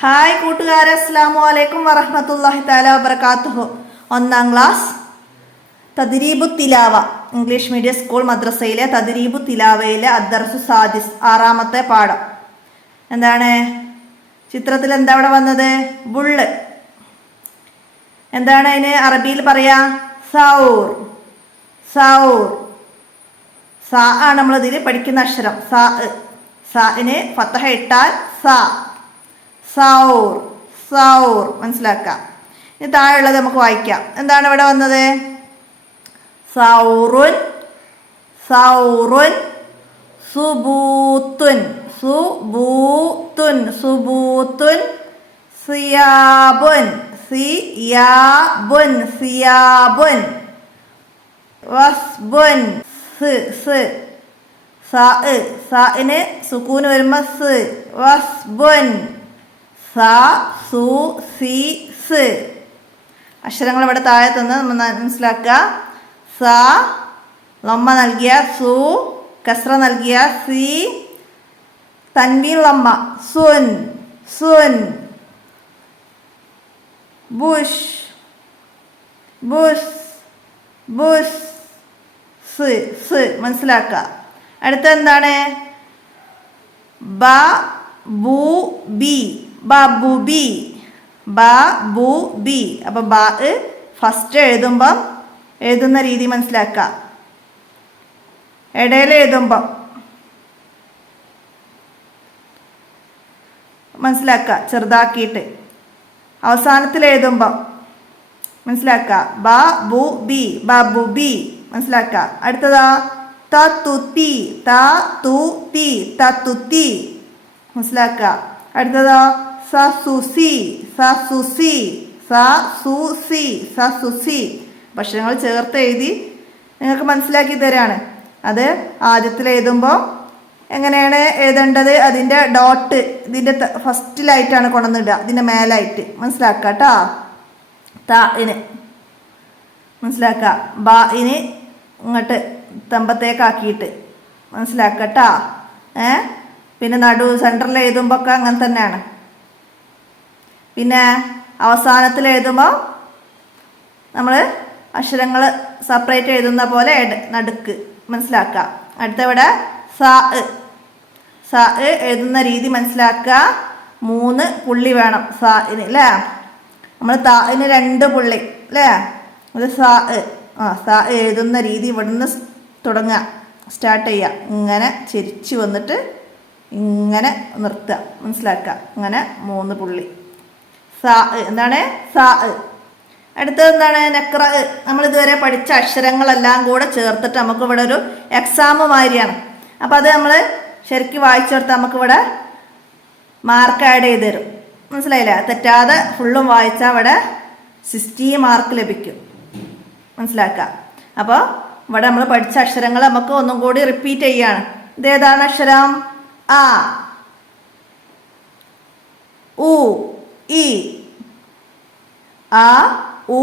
Hi കൂട്ടുകാരെ, അസ്സലാമു അലൈക്കും വറഹ്മത്തുള്ളാഹി തആല വബറകാതുഹു. ഒന്നാം ക്ലാസ് തദ്രീബു തിലാവ ഇംഗ്ലീഷ് മീഡിയം സ്കൂൾ മദ്രസയിലെ തദ്രീബു തിലാവയിലെ അദ്ദർസു സാദിസ് ആറാമത്തെ പാഠം. എന്താണ് ചിത്രത്തിൽ എന്താ അവിടെ വന്നത്? ബുള്ള്. എന്താണ് അതിന് അറബിയിൽ പറയാ? സൗർ. സൗർ. സാ ആണ് നമ്മൾ ഇതിൽ പഠിക്കുന്ന അക്ഷരം. സാ. സാന് ഫത്തഹ ഇട്ടാൽ സാ. സൗർ. സൗർ. മനസ്സിലാക്കാം. ഇനി താഴെയുള്ളത് നമുക്ക് വായിക്കാം. എന്താണ് ഇവിടെ വന്നത്? സൗറുൻ. സൗറുൻ. സുബൂത്തുൻ. സുബൂത്തുൻ. സുബൂത്തുൻ. സിയാബുൻ. സിയാബുൻ. സിയാബുൻ. വസ്ബുൻ. സാന് സുക്കൂന് വരുമ്പോ സ്. വസ്ബുൻ. സാ സു സി സ്. അക്ഷരങ്ങൾ ഇവിടെ താഴെ തന്ന് നമ്മൾ മനസ്സിലാക്കുക. സാ ലമ്മ നൽകിയ സു, കസ്ര നൽകിയ സി, തൻവീൻ ലമ്മ സുൻ. സുൻ. ബുഷ്. ബുസ്. ബുസ്. സ്. സ്. മനസ്സിലാക്കുക. അടുത്ത എന്താണ്? ബ ബു ബി. ബബുബി. ബബുബി. അപ്പൊ ബ ഫസ്റ്റ് എഴുതുമ്പം എഴുതുന്ന രീതി മനസ്സിലാക്കുക. ഇടയിൽ എഴുതുമ്പം മനസ്സിലാക്കുക ചെറുതാക്കിയിട്ട്. അവസാനത്തിൽ എഴുതുമ്പം മനസ്സിലാക്കുക. ബ ബു ബി. ബബുബി. മനസ്സിലാക്കുക. അടുത്തതാ തത്തുത്തി. തത്തുത്തി. തത്തുത്തി. മനസ്സിലാക്കുക. അടുത്തതാ സസുസി. സസുസി. സസുസി. സസുസി. അക്ഷരങ്ങൾ ചേർത്ത് എഴുതി നിങ്ങൾക്ക് മനസ്സിലാക്കി തരാണ്. അത് ആദ്യത്തിൽ എഴുതുമ്പോൾ എങ്ങനെയാണ് എഴുതേണ്ടത്? അതിൻ്റെ ഡോട്ട് ഇതിൻ്റെ ഫസ്റ്റിലായിട്ടാണ് കൊണ്ടുവന്നിടുക, ഇതിൻ്റെ മേലായിട്ട്. മനസ്സിലാക്കുക കേട്ടോ. താന് മനസ്സിലാക്കുക. ബാഇന് ഇങ്ങോട്ട് തമ്പത്തേക്കാക്കിയിട്ട് മനസ്സിലാക്കുക കേട്ടോ. പിന്നെ സെൻറ്ററിൽ എഴുതുമ്പോൾ ഒക്കെ അങ്ങനെ തന്നെയാണ്. പിന്നെ അവസാനത്തിൽ എഴുതുമ്പോൾ നമ്മൾ അക്ഷരങ്ങൾ സെപ്പറേറ്റ് എഴുതുന്ന പോലെ നടുക്ക് മനസ്സിലാക്കുക. അടുത്തവിടെ സാ. സാ എഴുതുന്ന രീതി മനസ്സിലാക്കുക. 3 പുള്ളി വേണം സാന് അല്ലേ. നമ്മൾ താന് 2 പുള്ളി അല്ലേ. അത് സാ. സാ എഴുതുന്ന രീതി ഇവിടുന്ന് തുടങ്ങുക, സ്റ്റാർട്ട് ചെയ്യുക. ഇങ്ങനെ ചെരിച്ച് വന്നിട്ട് ഇങ്ങനെ നിർത്തുക. മനസ്സിലാക്കുക. ഇങ്ങനെ 3 പുള്ളി. സാ. എന്താണ്? സാ. അടുത്തത് എന്താണ്? നക്ര. നമ്മൾ ഇതുവരെ പഠിച്ച അക്ഷരങ്ങളെല്ലാം കൂടെ ചേർത്തിട്ട് നമുക്ക് ഇവിടെ ഒരു എക്സാം മാതിരിയാണ്. അപ്പം അത് നമ്മൾ ശരിക്കും വായിച്ചെടുത്ത് നമുക്കിവിടെ മാർക്ക് ആഡ് ചെയ്ത് തരും. മനസ്സിലായില്ലേ? തെറ്റാതെ ഫുള്ളും വായിച്ചാൽ ഇവിടെ 60 മാർക്ക് ലഭിക്കും. മനസ്സിലാക്കുക. അപ്പോൾ ഇവിടെ നമ്മൾ പഠിച്ച അക്ഷരങ്ങൾ നമുക്ക് ഒന്നും കൂടി റിപ്പീറ്റ് ചെയ്യാണ്. ഇതേതാണ് അക്ഷരം? ആ, ഉ, ഇ. ആ, ഉ,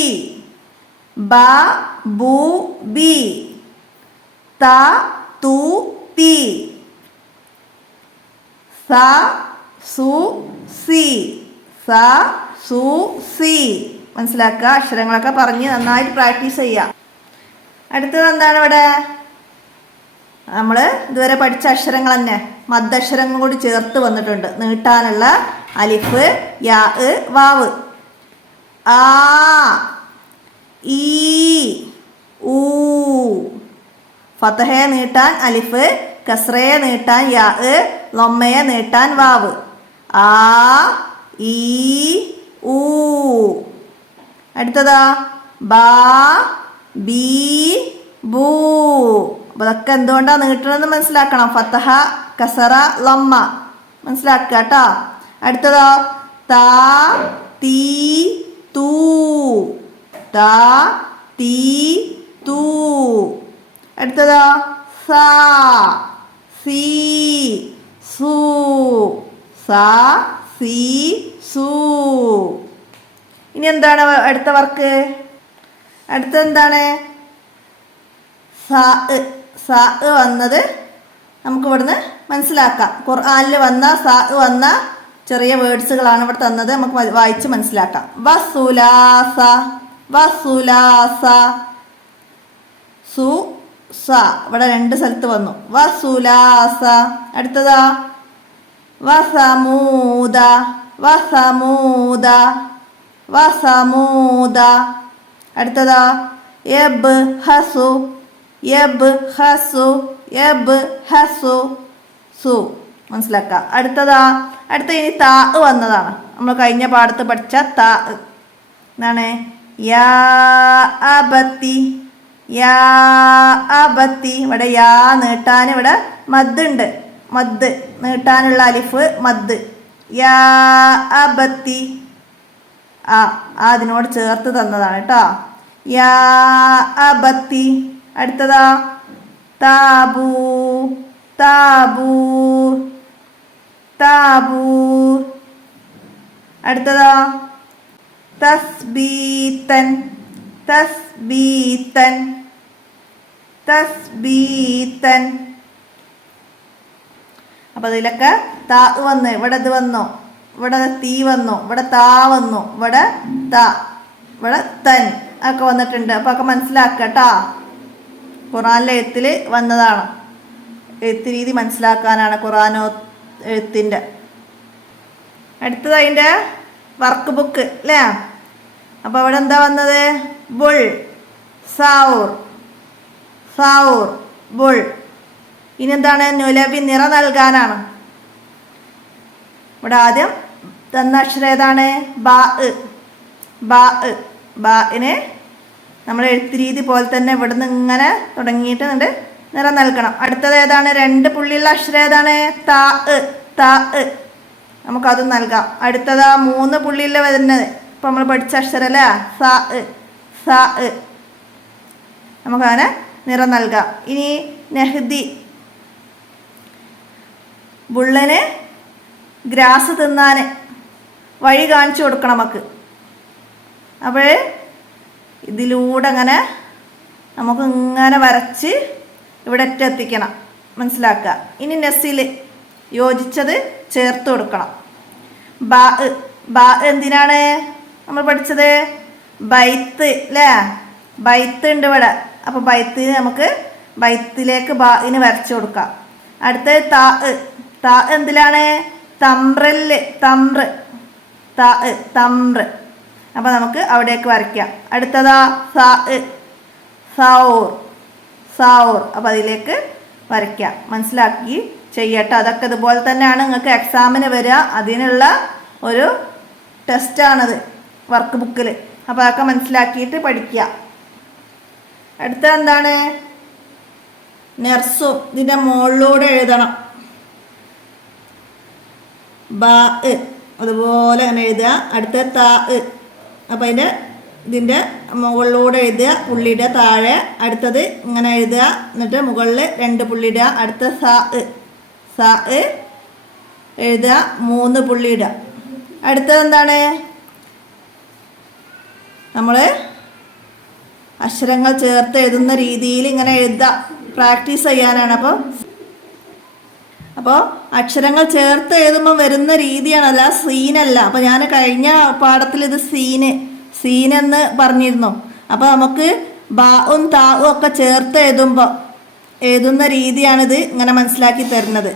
ഇ. ബ ബു ബി. ത തു തി. സ സു സി. സ സു സി. മനസ്സിലാക്കുക. അക്ഷരങ്ങളൊക്കെ പറഞ്ഞ് നന്നായിട്ട് പ്രാക്ടീസ് ചെയ്യുക. അടുത്തത് എന്താണ് ഇവിടെ? നമ്മൾ ഇതുവരെ പഠിച്ച അക്ഷരങ്ങൾ തന്നെ മദ്ദക്ഷരങ്ങൾ കൂടി ചേർത്ത് വന്നിട്ടുണ്ട്. നീട്ടാനുള്ള അലിഫ്, യാ, വാവ്. ആ, ഈ, ഊ. ഫതഹയെ നീട്ടാൻ അലിഫ്, കസ്രയെ നീട്ടാൻ യാ, ലൊമ്മയെ നീട്ടാൻ വാവ്. ആ, ഈ, ഊ. അടുത്തതാ ബാ ബി ബൂ. അപ്പൊ അതൊക്കെ എന്തുകൊണ്ടാണ് നീട്ടണമെന്ന് മനസ്സിലാക്കണം. ഫതഹ, കസറ, ലമ്മ. മനസ്സിലാക്കുക കേട്ടോ. അടുത്തതോ താ തീ തൂ. താ തീ തൂ. അടുത്തതോ സാ സീ സൂ. സാ സീ സൂ. ഇനി എന്താണ് അടുത്ത വർക്ക്? അടുത്തെന്താണ്? സാ. സാ വന്നത് നമുക്ക് ഇവിടുന്ന് മനസ്സിലാക്കാം. ഖുർആനിൽ വന്ന സാ വന്ന ചെറിയ വേർഡ്സുകളാണ് ഇവിടെ തന്നത്. നമുക്ക് വായിച്ച് മനസ്സിലാക്കാം. വസുലാസ, വസുലാസ, സു സ ഇവിടെ 2 സ്ഥലത്ത് വന്നു. വസുലാസ. അടുത്തതാ വസമൂദ, വസമൂദ, വസമൂദ. അടുത്തതാ യബ് ഹസു, യബ് ഹസു, യബ് ഹസു, സു. മനസ്സിലാക്കാം. അടുത്തതാ അടുത്ത ഇനി താ വന്നതാണ്. നമ്മൾ കഴിഞ്ഞ പാഠത്ത് പഠിച്ച താ എന്താണ്? യാ അബത്തി, യാ അബത്തി. ഇവിടെ യാ നീട്ടാൻ ഇവിടെ മദ് ഉണ്ട്. മദ് നീട്ടാനുള്ള അലിഫ് മദ്. യാ അബത്തി. അതിനോട് ചേർത്ത് തന്നതാണ് കേട്ടോ. യാ അബത്തി. അടുത്തതാ താബൂ, താബൂ, താബൂ. അടുത്തതാ തസ്ബീതൻ, തസ്ബീതൻ, തസ്ബീതൻ. അപ്പൊ അതിലൊക്കെ താ വന്ന്, ഇവിടെ ഇത് വന്നു, ഇവിടെ തീ വന്നു, ഇവിടെ താ വന്നു, ഇവിടെ ത, ഇവിടെ തൻ ഒക്കെ വന്നിട്ടുണ്ട്. അപ്പൊ ഒക്കെ മനസ്സിലാക്കട്ടാ. ഖുറാനിലെ എഴുത്തിൽ വന്നതാണ്. എഴുത്ത് രീതി മനസ്സിലാക്കാനാണ് ഖുറാനോ എഴുത്തിൻ്റെ. അടുത്തത് അതിൻ്റെ വർക്ക് ബുക്ക് അല്ലേ? അപ്പോൾ അവിടെ എന്താ വന്നത്? ബുൾ, സൗർ, സൗർ, ബുൾ. ഇനി എന്താണ്? നുലവി, നിറ നൽകാനാണ്. ഇവിടെ ആദ്യം തന്ന അക്ഷരം ഏതാണ്? ബാ, ബാ. ബാഇന് നമ്മൾ എഴുത്ത് രീതി പോലെ തന്നെ ഇവിടുന്ന് ഇങ്ങനെ തുടങ്ങിയിട്ട് നിറം നൽകണം. അടുത്തത് ഏതാണ്? 2 പുള്ളിയുള്ള അക്ഷരം ഏതാണ്? താ, താ. നമുക്കതും നൽകാം. അടുത്തതാ 3 പുള്ളിയുള്ള വരുന്നത്. ഇപ്പം നമ്മൾ പഠിച്ച അക്ഷരം അല്ലേ? സാ, സാ. നമുക്കങ്ങനെ നിറം നൽകാം. ഇനി നെഹ്ദി, ബുള്ളന് ഗ്രാസ് തിന്നാൻ വഴി കാണിച്ചു കൊടുക്കണം നമുക്ക്. അപ്പോൾ ഇതിലൂടെ അങ്ങനെ നമുക്ക് ഇങ്ങനെ വരച്ച് ഇവിടെ എത്തിക്കണം. മനസ്സിലാക്കുക. ഇനി നെസിൽ യോജിച്ചത് ചേർത്ത് കൊടുക്കണം. ബാ, ബാ എന്തിനാണ് നമ്മൾ പഠിച്ചത്? ബൈത്ത് അല്ലേ? ബൈത്ത് ഉണ്ട് ഇവിടെ. അപ്പോൾ ബൈത്തിന് നമുക്ക് ബൈത്തിലേക്ക് ബാഇന് വരച്ചു കൊടുക്കാം. അടുത്തത് താ, താ എന്തിലാണ്? തമ്രല്, തമ്ര, താ, തമ്ര. അപ്പോൾ നമുക്ക് അവിടേക്ക് വരയ്ക്കാം. അടുത്തതാ സാ, സൗർ, സൗർ. അപ്പോൾ അതിലേക്ക് വരയ്ക്കാം. മനസ്സിലാക്കി ചെയ്യട്ടെ. അതൊക്കെ ഇതുപോലെ തന്നെയാണ് നിങ്ങൾക്ക് എക്സാമിന് വരിക. അതിനുള്ള ഒരു ടെസ്റ്റാണത് വർക്ക് ബുക്കിൽ. അപ്പോൾ അതൊക്കെ മനസ്സിലാക്കിയിട്ട് പഠിക്കുക. അടുത്ത എന്താണ്? നെർസും. ഇതിൻ്റെ മുകളിലൂടെ എഴുതണം. ബാ, അതുപോലെ അങ്ങനെ എഴുതുക. അടുത്ത താ. അപ്പം ഇതിൻ്റെ മുകളിലൂടെ എഴുതുക, പുള്ളിയുടെ താഴെ. അടുത്തത് ഇങ്ങനെ എഴുതുക, എന്നിട്ട് മുകളിൽ 2 പുള്ളി ഇടുക. അടുത്ത സാ, സാ എഴുതുക, 3 പുള്ളി ഇടുക. അടുത്തത് എന്താണ്? നമ്മൾ അക്ഷരങ്ങൾ ചേർത്ത് എഴുതുന്ന രീതിയിൽ ഇങ്ങനെ എഴുതുക. പ്രാക്ടീസ് ചെയ്യാനാണ്. അപ്പോൾ അക്ഷരങ്ങൾ ചേർത്ത് എഴുതുമ്പോൾ വരുന്ന രീതിയാണല്ല, സീനല്ല. അപ്പോൾ ഞാൻ കഴിഞ്ഞ പാഠത്തിൽ ഇത് സീനെന്ന് പറഞ്ഞിരുന്നു. അപ്പോൾ നമുക്ക് ബാവും താവും ഒക്കെ ചേർത്ത് എഴുതുമ്പോൾ എഴുതുന്ന രീതിയാണിത് ഇങ്ങനെ മനസ്സിലാക്കി തരുന്നത്.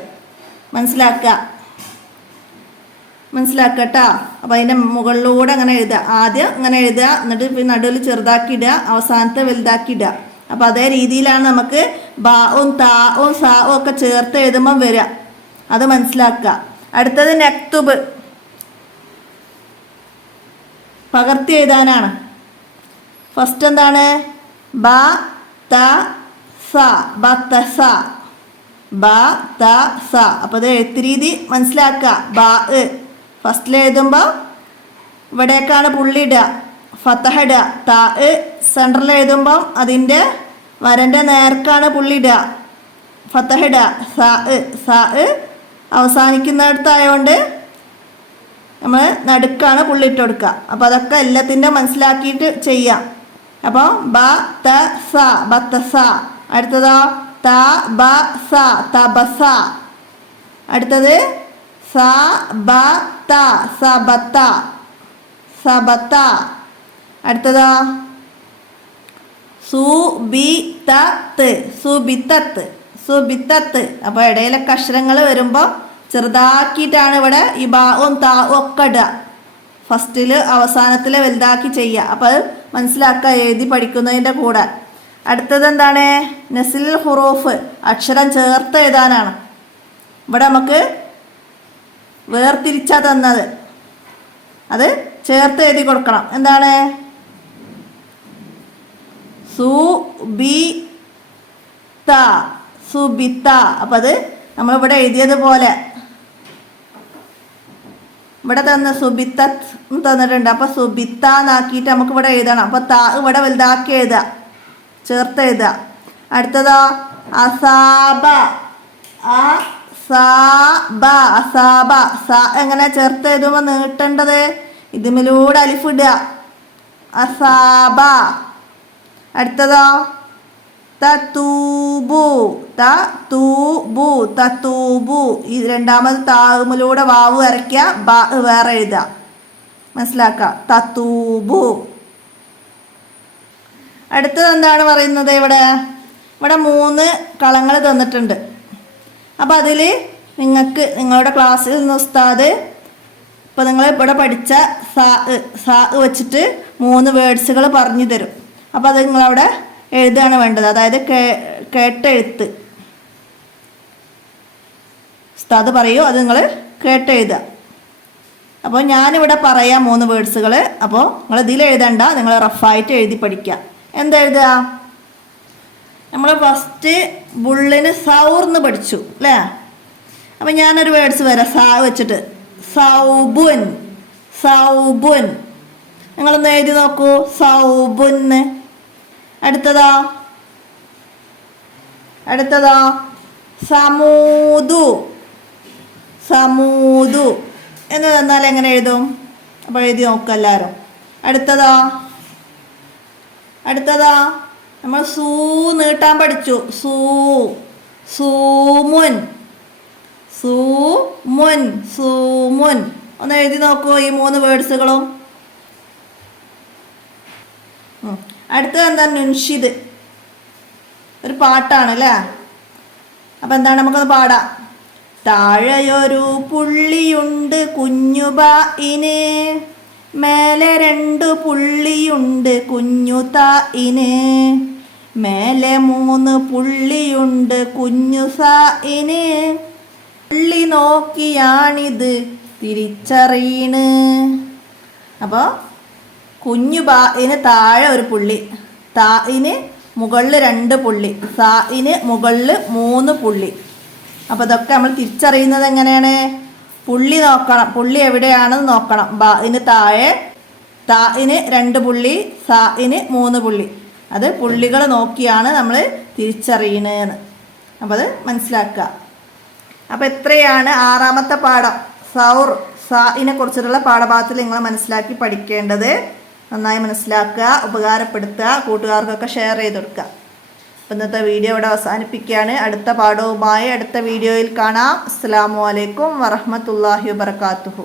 മനസ്സിലാക്കട്ടോ. അപ്പോൾ അതിൻ്റെ മുകളിലൂടെ അങ്ങനെ എഴുതുക. ആദ്യം ഇങ്ങനെ എഴുതുക, എന്നിട്ട് പിന്നെ നടുവിൽ ചെറുതാക്കി ഇടുക, അവസാനത്തെ വലുതാക്കി ഇടുക. അപ്പോൾ അതേ രീതിയിലാണ് നമുക്ക് ബാവും താവും സാവും ഒക്കെ ചേർത്ത് എഴുതുമ്പം വരിക. അത് മനസ്സിലാക്കുക. അടുത്തത് നക്തുബ്, പകർത്തി എഴുതാനാണ്. ഫസ്റ്റ് എന്താണ്? ബ, ത, സ, ബത്തസ, ബ, ത, സ. അപ്പോൾ അത് എഴുത്ത് രീതി മനസ്സിലാക്കുക. ബ ഫസ്റ്റിൽ എഴുതുമ്പോൾ ഇവിടേക്കാണ് പുള്ളി ഇടുക, ഫത്തഹ ഇടുക. ത സെൻറ്ററിൽ എഴുതുമ്പം അതിൻ്റെ വരൻ്റെ നേർക്കാണ് പുള്ളി ഇടുക, ഫത്തഹ ഇടുക. സ അവസാനിക്കുന്നിടത്തായതുകൊണ്ട് നമ്മൾ നടുക്കാണ് പുള്ളി ഇട്ട് കൊടുക്കുക. അപ്പോൾ അതൊക്കെ എല്ലാത്തിൻ്റെ മനസ്സിലാക്കിയിട്ട് ചെയ്യാം. അപ്പോൾ ബ, ത, സ, ബത്തസ. അടുത്തതോ ത, ബ, സ, തബസ. അടുത്തത് സ, സബത സബത സബത. അടുത്തതോ സുബിതത്ത് സുബിതത്ത് സുബിതത്ത്. അപ്പോൾ ഇടയിലൊക്കെ അക്ഷരങ്ങൾ വരുമ്പോൾ ചെറുതാക്കിയിട്ടാണ് ഇവിടെ ഈ ബാവും താവും ഒക്കെ ഇടുക. ഫസ്റ്റിൽ അവസാനത്തിൽ വലുതാക്കി ചെയ്യുക. അപ്പോൾ അത് മനസ്സിലാക്കുക എഴുതി പഠിക്കുന്നതിൻ്റെ കൂടെ. അടുത്തത് എന്താണ്? നസിൽ ഹുറൂഫ്, അക്ഷരം ചേർത്ത് എഴുതാനാണ്. ഇവിടെ നമുക്ക് വേർതിരിച്ചാ തന്നത്, അത് ചേർത്ത് എഴുതി കൊടുക്കണം. എന്താണ്? സുബിത സുബിത. അപ്പം അത് നമ്മളിവിടെ എഴുതിയതുപോലെ ഇവിടെ തന്ന സുബിത്ത തന്നിട്ടുണ്ട്. അപ്പം സുബിത്ത എന്നാക്കിയിട്ട് നമുക്ക് ഇവിടെ എഴുതണം. അപ്പം താ ഇവിടെ വലുതാക്കി എഴുതുക, ചേർത്ത് എഴുതുക. അടുത്തതോ അസാബ അസാബ അസാബ. സ എങ്ങനെ ചേർത്ത് എഴുതുമ്പോൾ നീട്ടേണ്ടത്? ഇതിലൂടെ അലിഫ് ഇടുക. അസാബ. അടുത്തതോ തതൂബു തതൂബു തതൂബു. ഈ രണ്ടാമത് താവുമിലൂടെ വാവ് വരയ്ക്കുക, ബ വേറെ എഴുതുക. മനസ്സിലാക്കുക. തതൂബു. അടുത്തത് എന്താണ് പറയുന്നത്? ഇവിടെ 3 കളങ്ങൾ തന്നിട്ടുണ്ട്. അപ്പം അതിൽ നിങ്ങൾക്ക് നിങ്ങളുടെ ക്ലാസ്സിൽ നിന്ന് ഉസ്താദ് ഇപ്പം നിങ്ങൾ ഇവിടെ പഠിച്ച സാ വെച്ചിട്ട് 3 വേർഡ്സുകൾ പറഞ്ഞു തരും. അപ്പം അത് നിങ്ങളവിടെ എഴുതുകയാണ് വേണ്ടത്. അതായത് കേട്ടെഴുത്ത്. ഉസ്താദ് പറയൂ, അത് നിങ്ങൾ കേട്ടെഴുതുക. അപ്പോൾ ഞാനിവിടെ പറയാം 3 വേർഡ്സുകൾ. അപ്പോൾ നിങ്ങൾ ഇതിൽ എഴുതണ്ട, നിങ്ങൾ റഫായിട്ട് എഴുതി പഠിക്കുക. എന്തെഴുതുക? നമ്മൾ ഫസ്റ്റ് ബുള്ളിന് സൗർന്ന് പഠിച്ചു അല്ലേ? അപ്പം ഞാനൊരു വേർഡ്സ് വരാം സാ വെച്ചിട്ട്. സൗബുൻ സൗബുൻ. നിങ്ങളൊന്ന് എഴുതി നോക്കൂ. സൗബുന്ന്. അടുത്തതോ സമൂദു സമൂദു എന്ന് തന്നാൽ എങ്ങനെ എഴുതും? അപ്പോൾ എഴുതി നോക്കുക എല്ലാവരും. അടുത്തതോ നമ്മൾ സൂ നീട്ടാൻ പഠിച്ചു. സൂമുൻ സൂമുൻ സൂമുൻ. ഒന്ന് എഴുതി നോക്കൂ ഈ 3 വേർഡ്സുകളും. അടുത്തത് എന്താ? നുൻഷിദ്, ഒരു പാട്ടാണ് അല്ലേ? അപ്പം എന്താണ്? നമുക്കൊന്ന് പാടാം. താഴെയൊരു പുള്ളിയുണ്ട് കുഞ്ഞുബായിന്, മേലെ 2 പുള്ളിയുണ്ട് കുഞ്ഞു തായിന്, മേലെ 3 പുള്ളിയുണ്ട് കുഞ്ഞു സായിന്, പുള്ളി നോക്കിയാണിത് തിരിച്ചറിയണ്. അപ്പോൾ കുഞ്ഞു ബായിന് താഴെ ഒരു പുള്ളി, തായിന് മുകളിൽ 2 പുള്ളി, സായിന് മുകളിൽ 3 പുള്ളി. അപ്പോൾ ഇതൊക്കെ നമ്മൾ തിരിച്ചറിയുന്നത് എങ്ങനെയാണ്? പുള്ളി നോക്കണം, പുള്ളി എവിടെയാണെന്ന് നോക്കണം. ബായിന് താഴെ, തായിന് 2 പുള്ളി, സായിന് 3 പുള്ളി. അത് പുള്ളികൾ നോക്കിയാണ് നമ്മൾ തിരിച്ചറിയണതെന്ന്. അപ്പോൾ അത് മനസ്സിലാക്കുക. അപ്പോൾ എത്രയാണ് 6ാമത്തെ പാഠം സൗർ സായിനെ കുറിച്ചിട്ടുള്ള പാഠഭാഗത്തിൽ നിങ്ങൾ മനസ്സിലാക്കി പഠിക്കേണ്ടത്. നന്നായി മനസ്സിലാക്കുക, ഉപകാരപ്പെടുത്തുക, കൂട്ടുകാർക്കൊക്കെ ഷെയർ ചെയ്ത് കൊടുക്കുക. അപ്പം ഇന്നത്തെ വീഡിയോ ഇവിടെ അവസാനിപ്പിക്കുകയാണ്. അടുത്ത പാഠവുമായി അടുത്ത വീഡിയോയിൽ കാണാം. അസ്സലാമു അലൈക്കും വറഹ്മത്തുള്ളാഹി വബറകാതുഹു.